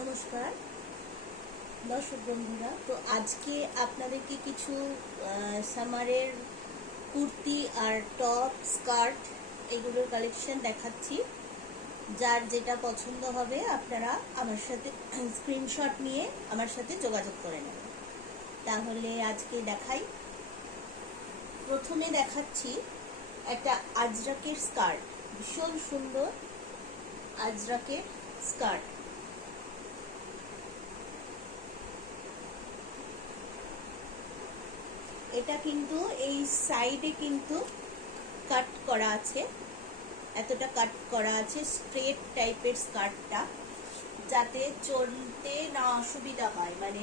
নমস্কার দর্শক বন্ধুরা। তো আজকে আপনাদেরকে কিছু সামারের কুর্তি আর টপ স্কার্ট এগুলোর কালেকশন দেখাচ্ছি। যার যেটা পছন্দ হবে আপনারা আমার সাথে স্ক্রিনশট নিয়ে আমার সাথে যোগাযোগ করে নেবেন। তাহলে আজকে দেখাই। প্রথমে দেখাচ্ছি একটা আজরাকের স্কার্ট, ভীষণ সুন্দর আজরাকের স্কার্ট। এটা কিন্তু এই সাইডে কিন্তু কাট করা আছে, এতটা কাট করা আছে, স্ট্রেট টাইপের স্কার্টটা, যাতে চলতে না অসুবিধা হয়, মানে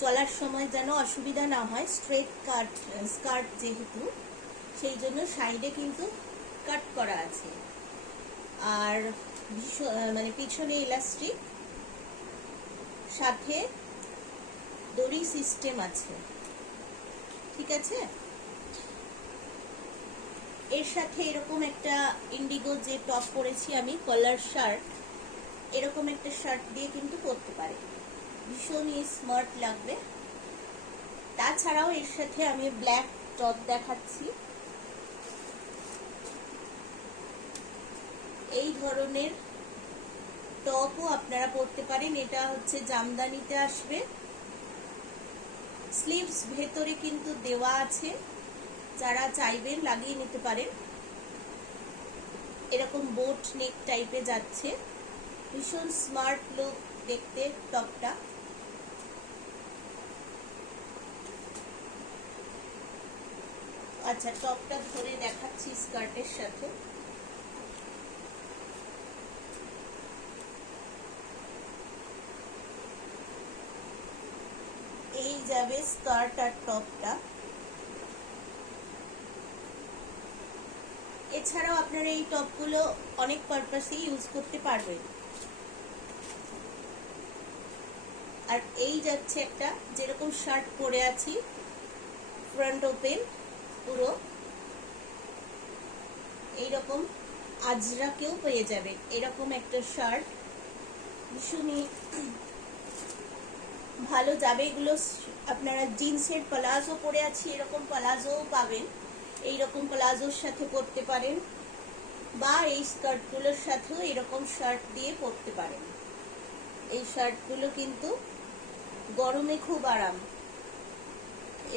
চলার সময় যেন অসুবিধা না হয়। স্ট্রেট কাট স্কার্ট যেহেতু, সেই জন্য সাইডে কিন্তু কাট করা আছে। আর মানে পিছনে ইলাস্টিক, সাথে দড়ি সিস্টেম আছে, ঠিক আছে। এর সাথে এরকম একটা ইন্ডিগো যে টপ পরেছি আমি, কলার শার্ট, এরকম একটা শার্ট দিয়ে কিন্তু পরতে পারে, ভীষণই স্মার্ট লাগবে। তাছাড়াও এর সাথে আমি ব্ল্যাক টপ দেখাচ্ছি। এই ধরনের টপও আপনারা পরতে পারেন। এটা হচ্ছে জামদানিতে আসবে, স্লিভস ভেতরে কিন্তু দেওয়া আছে, যারা চাইবেন লাগিয়ে নিতে পারেন। এরকম বোট নেক টাইপে যাচ্ছে, ভীষণ স্মার্ট লুক দেখতে টপটা। আচ্ছা, টপটা ধরে দেখাচ্ছি স্কার্টের সাথে। এই যাবে স্কার্ট আর টপটা। এছাড়াও আপনারা এই টপগুলো অনেক পারপাসে ইউজ করতে পারবেন। আর এই যাচ্ছে একটা, যেরকম শার্ট পরে আছি, ফ্রন্ট ওপেন পুরো, এইরকম আজরাকেও পেয়ে যাবেন এরকম একটা শার্ট, ভীষণই ভালো যাবে। এগুলো আপনারা জিন্সের প্লাজো পরে আছি, এরকম প্লাজো পাবেন, এইরকম প্লাজোর সাথে পরতে পারেন, বা এই স্কার্টগুলোর সাথেও এরকম শার্ট দিয়ে পরতে পারেন। এই শার্টগুলো কিন্তু গরমে খুব আরাম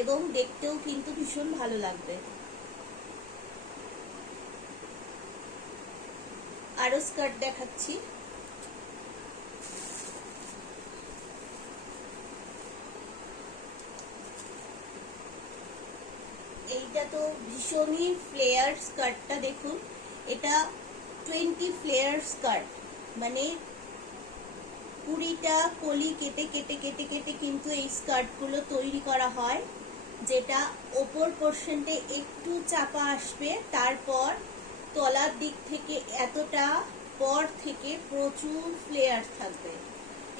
এবং দেখতেও কিন্তু ভীষণ ভালো লাগবে। আরো স্কার্ট দেখাচ্ছি। এইটা তো ভীষণই ফ্লেয়ার স্কার্টটা দেখুন, এটা 20 ফ্লেয়ার স্কার্ট, মানে 20টা কলি কেটে কেটে কেটে কেটে কিন্তু এই স্কার্টগুলো তৈরি করা হয়, যেটা ওপর পোর্শনটা একটু চাপা আসবে, তারপর তলার দিক থেকে এতটা পর থেকে প্রচুর ফ্লেয়ার থাকবে,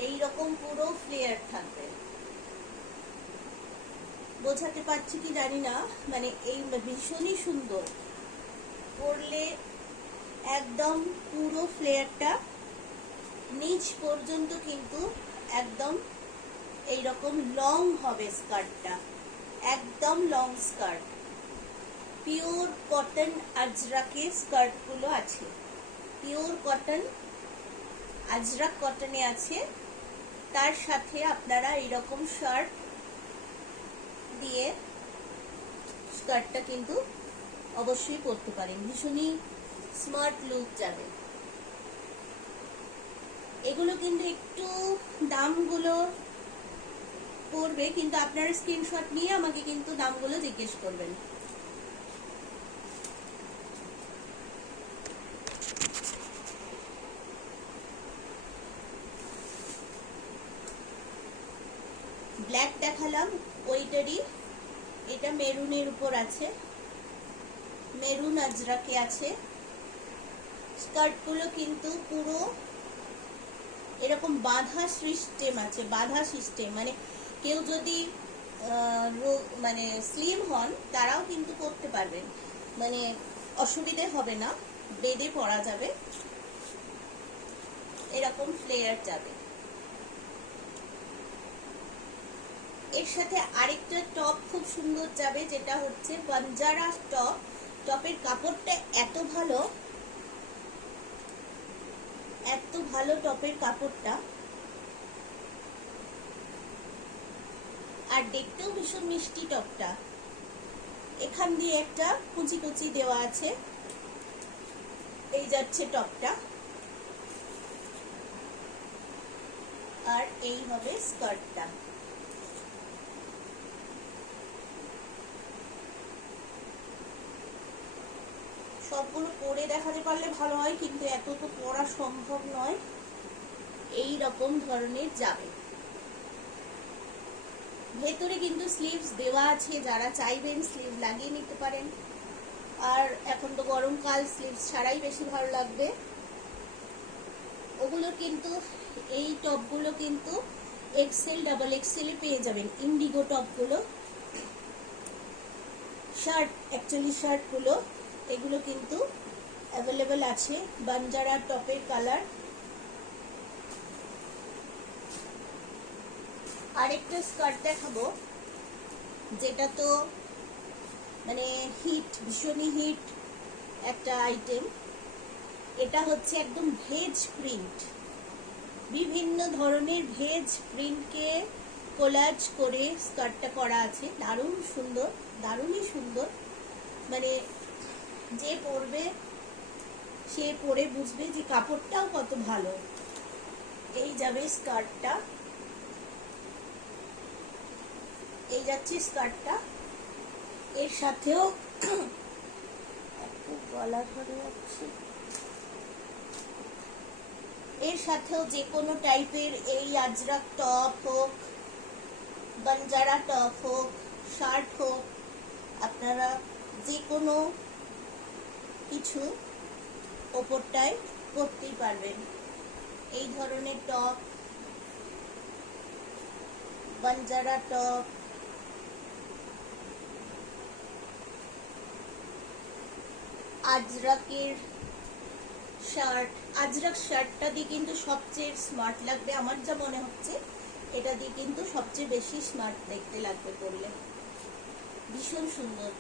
এই রকম পুরো ফ্লেয়ার থাকবে। বোঝাতে পারছি কি জানি না, মানে এই ভীষণই সুন্দর পরলে, একদম পুরো ফ্লেয়ারটা নিচ পর্যন্ত কিন্তু একদম এইরকম লং হবে স্কার্টটা, একদম লং স্কার্ট। পিওর কটন আজরাকের স্কার্টগুলো আছে, পিওর কটন, আজরাক কটনে আছে। তার সাথে আপনারা এইরকম শার্ট দিয়ে স্কার্টটা কিন্তু অবশ্যই পরতে পারেন, ভীষণই স্মার্ট লুক যাবে। এগুলো কিন্তু একটু দামগুলো পড়বে, কিন্তু আপনারা স্ক্রিনশট নিয়ে আমাকে কিন্তু দামগুলো জিজ্ঞেস করবেন। ব্ল্যাক দেখালাম, ওইটারই এটা মেরুনের উপর আছে, মেরুন আজরাকে আছে। স্কার্টগুলো কিন্তু পুরো এরকম বাঁধা সিস্টেম আছে, বাঁধা সিস্টেম, মানে কেউ যদি মানে স্লিম হন তারাও কিন্তু পরতে পারবেন, মানে অসুবিধে হবে না, বেডে পরা যাবে, এরকম ফ্লেয়ার যাবে। এর সাথে আরেকটা টপ খুব সুন্দর যাবে, যেটা হচ্ছে বাঞ্জারা টপ। টপের কাপড়টা এত ভালো, এত ভালো টপের কাপড়টা, আর দেখতেও ভীষণ মিষ্টি টপটা। এখান দিয়ে একটা কুচি কুচি দেওয়া আছে, এই যাচ্ছে টপটা, আর এই হবে স্কার্টটা। সবগুলো পরে দেখাতে পারলে ভালো হয়, কিন্তু এত তো পরা সম্ভব নয়। এই রকম ধরনের যাবে। ভেতরে কিন্তু স্লিভস দেওয়া আছে, যারা চাইবেন স্লিভ লাগিয়ে নিতে পারেন। আর এখন তো গরমকাল, স্লিভস ছাড়াই বেশি ভালো লাগবে। ওগুলো কিন্তু, এই টপগুলো কিন্তু এক্সেল ডাবল এক্সেলে পেয়ে যাবেন, ইন্ডিগো টপগুলো। শার্ট, অ্যাকচুয়ালি শার্টগুলো এগুলো কিন্তু অ্যাভেলেবেল আছে। বাঞ্জারা টপের কালার। আরেকটা স্কার্ট দেখাবো, যেটা তো মানে হিট, ভীষণই হিট একটা আইটেম। এটা হচ্ছে একদম ভেজ প্রিন্ট, বিভিন্ন ধরনের ভেজ প্রিন্টকে কোলাজ করে স্কার্টটা করা আছে। দারুণ সুন্দর, দারুণই সুন্দর। মানে যে পরবে সে পরে বুঝবে যে কাপড়টাও কত ভালো। এই যাবে স্কার্টটা, এই যাচ্ছে স্কার্টটা। এর সাথেও গলা ধরে যাচ্ছে, এর সাথেও যে কোনো টাইপের এই আজরাক টপ হোক, বাঞ্জারা টপ হোক, শার্ট হোক, আপনারা যে কোনো কিছু ওপরটায় পরতেই পারবেন। এই ধরনের টপ, বাঞ্জারা টপ, আজরাকের শার্ট। আজরাক শার্টটা দিয়ে কিন্তু সবচেয়ে স্মার্ট লাগবে, আমার যা মনে হচ্ছে। এটা দিয়ে কিন্তু সবচেয়ে বেশি স্মার্ট দেখতে লাগবে পরলে, ভীষণ সুন্দর।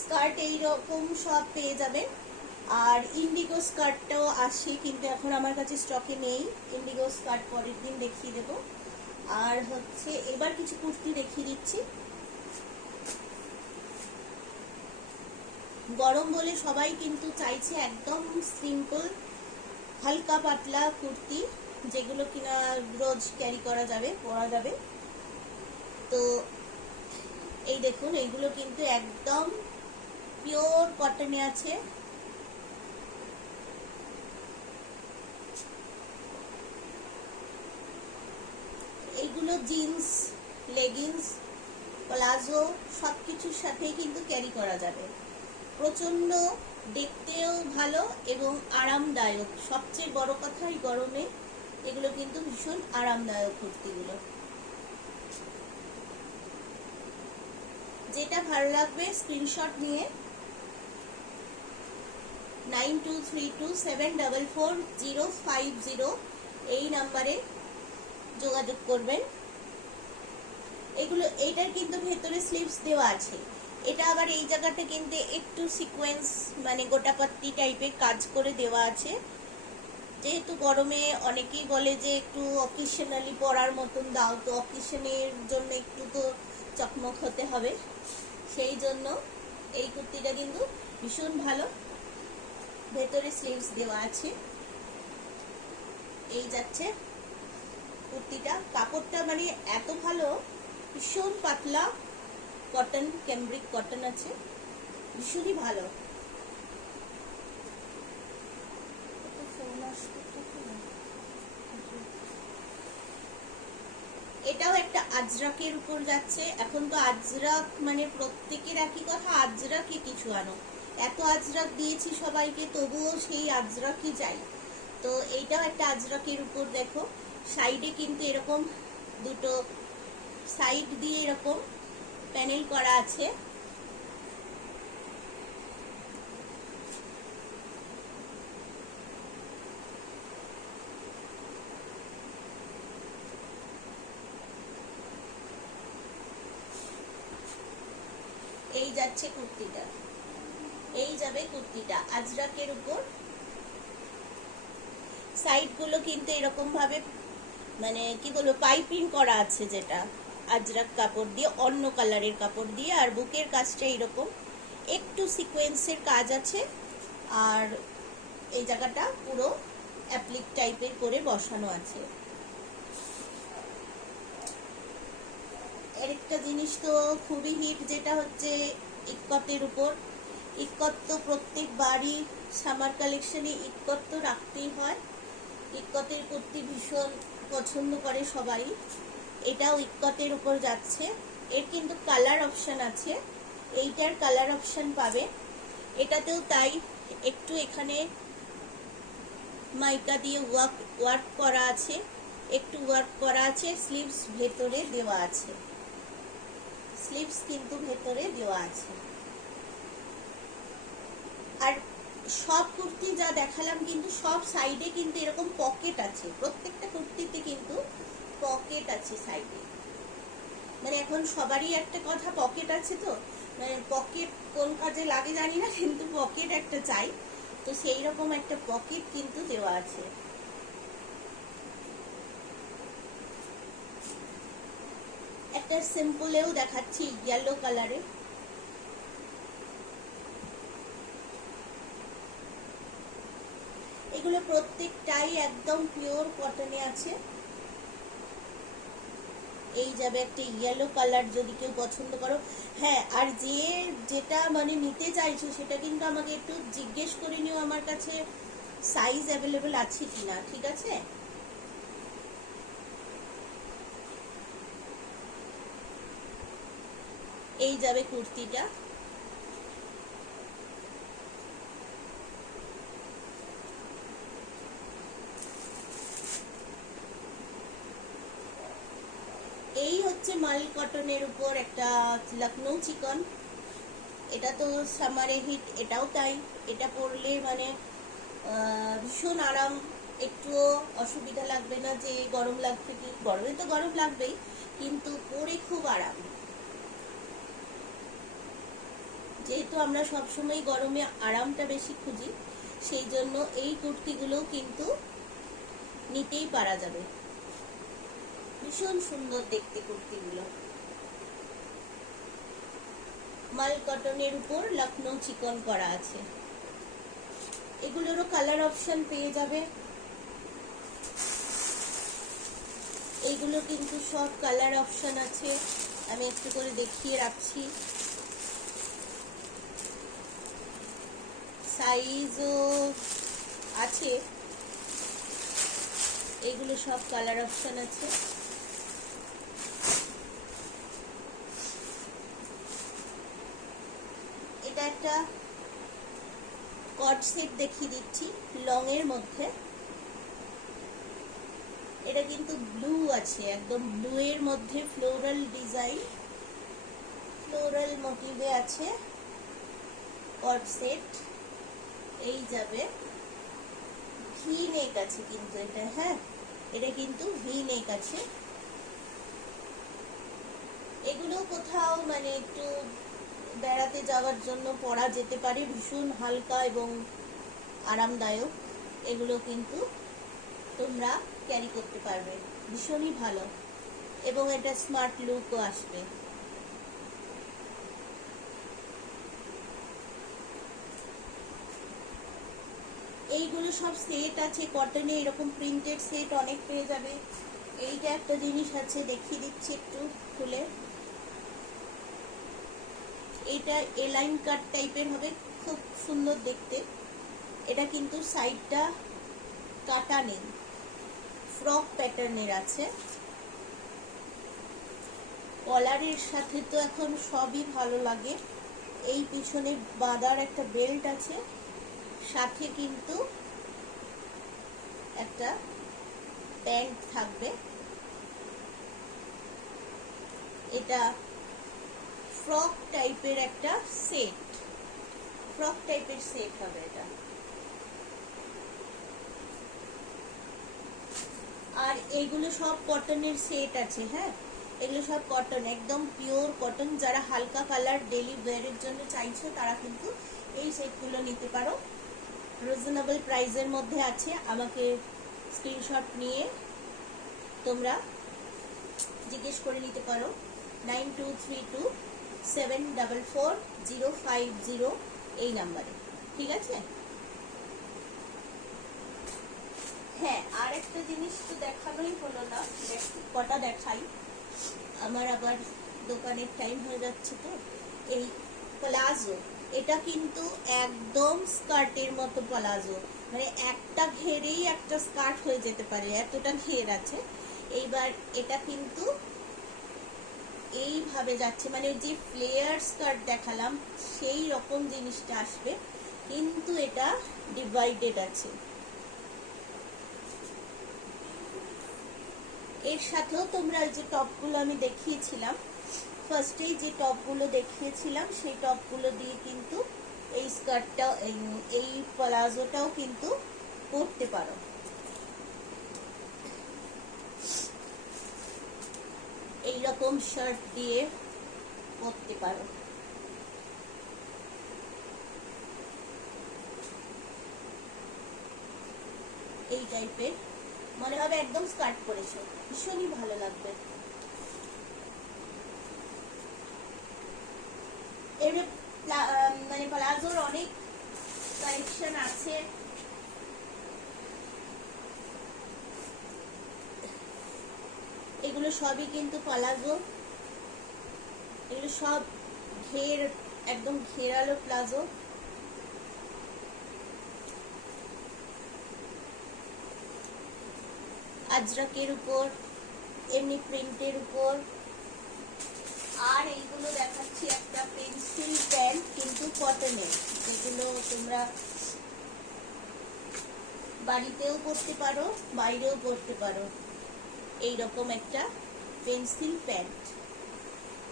স্কার্ট এইরকম সব পেয়ে যাবেন। আর ইন্ডিগো স্কার্টটাও আসে, কিন্তু এখন আমার কাছে স্টকে নেই। ইন্ডিগো স্কার্ট পরের দিন দেখিয়ে দেব। আর হচ্ছে এবার কিছু কুর্তি দেখিয়ে দিচ্ছি। গরম বলে সবাই কিন্তু চাইছে একদম সিম্পল হালকা পাতলা কুর্তি, যেগুলো কিনা রোজ ক্যারি করা যাবে, পরা যাবে। তো এই দেখুন, এইগুলো কিন্তু একদম পিওর কটনে আছে। এইগুলো জিন্স, লেগিংস, প্লাজো সবকিছুর সাথেই কিন্তু ক্যারি করা যাবে। প্রচন্ড দেখতেও ভালো এবং আরামদায়ক। সবচেয়ে বড় কথা, এই গরমে এগুলো কিন্তু ভীষণ আরামদায়ক কুর্তিগুলো। যেটা ভালো লাগবে স্ক্রিনশট নিয়ে 9232744050 এই নাম্বারে যোগাযোগ করবেন। এগুলো, এইটার কিন্তু ভেতরে স্লিভস দেওয়া আছে। এটা আবার এই জায়গাটা কিন্তু একটু সিকোয়েন্স মানে গোটাপত্তি টাইপের কাজ করে দেওয়া আছে। যেহেতু গরমে অনেকেই বলে যে একটু অকেশনালি পরার মতন দাও, তো অকেশনের জন্য একটু তো চকমক হতে হবে, সেই জন্য এই কুর্তিটা কিন্তু ভীষণ ভালো। ভেতরে স্লিভস দেওয়া আছে। এই যাচ্ছে কুর্তিটা, কাপড়টা মানে এত ভালো, ভীষণ পাতলা কটন, ক্যামব্রিক কটন আছে, ভীষণই ভালো। এটাও একটা আজরাকের উপর যাচ্ছে। এখন তো আজরাক মানে প্রত্যেকের একই কথা, আজরাকে কিছু আনো। এত আজরাক দিয়েছি সবাইকে, তবুও সেই আজরাকই চাই। তো এইটাও একটা আজরাকের উপর। দেখো সাইডে কিন্তু এরকম দুটো সাইড দিয়ে এরকম প্যানেল করা আছে। এই যাচ্ছে কুর্তিটা, এই যাবে কুর্তিটা আজরাকের উপর। সাইড গুলো কিন্তু এরকম ভাবে মানে কি বলবো পাইপিং করা আছে, যেটা আজরাক কাপড় দিয়ে, অন্য কালারের কাপড় দিয়ে। আর বুকের কাজটা এরকম একটু সিকোয়েন্সের কাজ আছে, আর এই জায়গাটা পুরো অ্যাপ্লিক টাইপের করে বসানো আছে। আরেকটা জিনিস তো খুবই হিট, যেটা হচ্ছে ইক্কতের উপর। ইক্কত তো প্রত্যেক বাড়ি সামার কালেকশনে ইক্কত তো রাখতেই হয়। ইক্কতের কুর্তি ভীষণ পছন্দ করে সবাই। এটাও ইক্কতের উপর যাচ্ছে। এর কিন্তু কালার অপশন আছে, এইটার কালার অপশন পাবে। এটাতেও তাই, একটু এখানে মাইকা দিয়ে ওয়ার্ক করা আছে, একটু ওয়ার্ক করা আছে। স্লিভস ভেতরে দেওয়া আছে, স্লিভস কিন্তু ভেতরে দেওয়া আছে। আর সব কুর্তি যা দেখালাম কিন্তু সব সাইডে কিন্তু এরকম পকেট আছে, প্রত্যেকটা কুর্তিতে কিন্তু পকেট আছে সাইডে। মানে এখন সবারই একটা কথা, পকেট আছে তো, মানে পকেট কোন কাজে লাগে জানি না, কিন্তু পকেট একটা চাই, তো সেই রকম একটা পকেট কিন্তু দেওয়া আছে। একটা সিম্পলেও দেখাচ্ছি ইয়েলো কালারে। এগুলো প্রত্যেকটাই একদম পিওর কটনে আছে। এই যাবে একটা ইয়েলো কালার, যদি কেউ পছন্দ করো। হ্যাঁ, আর যেটা মানে নিতে চাইছো সেটা কিন্তু আমাকে একটু জিজ্ঞেস করে নিও আমার কাছে সাইজ অ্যাভেলেবেল আছে কিনা, ঠিক আছে? এই যাবে কুর্তিটা। এই হচ্ছে মাল কটনের উপর একটা লখনৌ চিকন। এটা তো সামারে হিট, এটাও তাই। এটা পরলে মানে ভীষণ আরাম, একটুও অসুবিধা লাগবে না যে গরম লাগবে কি। গরমে তো গরম লাগবেই, কিন্তু পরে খুব আরাম। যেহেতু আমরা সবসময় গরমে আরামটা বেশি খুঁজি, সেই জন্য এই কুর্তিগুলো কিন্তু নিতেই পারা যাবে। ভীষণ সুন্দর দেখতে কুর্তিগুলো। মাল কটনের উপর লখনৌ চিকন করা আছে। এগুলোরও কালার অপশন পেয়ে যাবে। এইগুলো কিন্তু সব কালার অপশন আছে, আমি একটু করে দেখিয়ে রাখছি। সাইজও আছে, এগুলো সব কালার অপশন আছে। এটা একটা কট সেট দেখিয়ে দিচ্ছি লং এর মধ্যে। এটা কিন্তু ব্লু আছে, একদম ব্লু এর মধ্যে ফ্লোরাল ডিজাইন, ফ্লোরাল মোটিভে আছে কট সেট। এই যাবে ভি নেক আছে কিন্তু এটা, হ্যাঁ এটা কিন্তু ভি নেক আছে। এগুলো কোথাও মানে একটু বেড়াতে যাওয়ার জন্য পরা যেতে পারে, ভীষণ হালকা এবং আরামদায়ক। এগুলো কিন্তু তোমরা ক্যারি করতে পারবে, ভীষণই ভালো, এবং এটা স্মার্ট লুকও আসবে। এইগুলো সব সেট আছে কটনে, এরকম প্রিন্টেড সেট অনেক পেয়ে যাবে। এইটা একটা জিনিস আছে, দেখিয়ে দিচ্ছি একটু খুলে। এটা এলাইন কাট টাইপের হবে, খুব সুন্দর দেখতে। এটা কিন্তু সাইডটা কাটা নেই, ফ্রক প্যাটার্নের আছে। কলারের সাথে তো এখন সবই ভালো লাগে। এই পিছনে বাঁধার একটা বেল্ট আছে, সাথে কিন্তু একটা প্যান্ট থাকবে। এটা ফ্রক টাইপের একটা সেট, ফ্রক টাইপের সেট হবে এটা। আর এইগুলো সব কটনের সেট আছে, হ্যাঁ এগুলো সব কটন, একদম পিওর কটন। যারা হালকা কালার ডেলি ওয়্যারের জন্য চাইছো তারা কিন্তু এই সেটগুলো নিতে পারো। রিজনেবল প্রাইসের মধ্যে আছে। আমাকে স্ক্রিনশট নিয়ে তোমরা জিজ্ঞেস করে নিতে পারো 9232744050 এই নাম্বারে, ঠিক আছে? হ্যাঁ, আর একটা জিনিস তো দেখানোই হলো না, কটা দেখাই, আমার আবার দোকানের টাইম হয়ে যাচ্ছে। তো এই প্লাজো, এটা কিন্তু একদম স্কার্টের মতো প্লাজো, মানে একটা ঘেরেই একটা স্কার্ট হয়ে যেতে পারে, এতটা ঘের আছে। এইবার এটা কিন্তু এইভাবে যাচ্ছে, মানে যে ফ্লেয়ার স্কার্ট দেখালাম সেই রকম জিনিসটা আসবে, কিন্তু এটা ডিভাইডেড আছে। এর সাথেও তোমরা যে টপগুলো আমি দেখিয়েছিলাম, ফার্স্টেই যে টপগুলো দেখিয়েছিলাম সেই টপগুলো দিয়ে কিন্তু এই স্কার্টটা, এই প্লাজোটাও কিন্তু পরতে পারো। এইরকম শার্ট দিয়ে পরতে পারো। এই টাইপের মনে হবে একদম স্কার্ট পরেছো, ভীষণই ভালো লাগবে। এর মানে প্লাজোর অনেক কালেকশন আছে। এগুলো সবই কিন্তু প্লাজো, এগুলো সব ঘের, একদম ঘেরালো প্লাজো। আজরাকের উপর, এমনি প্রিন্টের উপর। আর এইগুলো দেখাচ্ছি একটা পেন্সিল প্যান্ট, কিন্তু কটনের, যেগুলো তোমরা বাড়িতেও পরতে পারো, বাইরেও পরতে পারো। এইরকম একটা পেন্সিল প্যান্ট,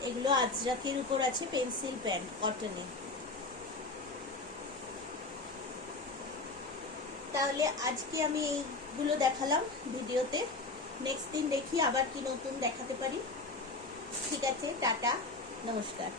এগুলো আজরাকের উপর আছে, পেন্সিল প্যান্ট কটনে। তাহলে আজকে আমি এইগুলো দেখালাম ভিডিওতে, নেক্সট দিন দেখি আবার কি নতুন দেখাতে পারি। ঠিক আছে, টাটা, নমস্কার।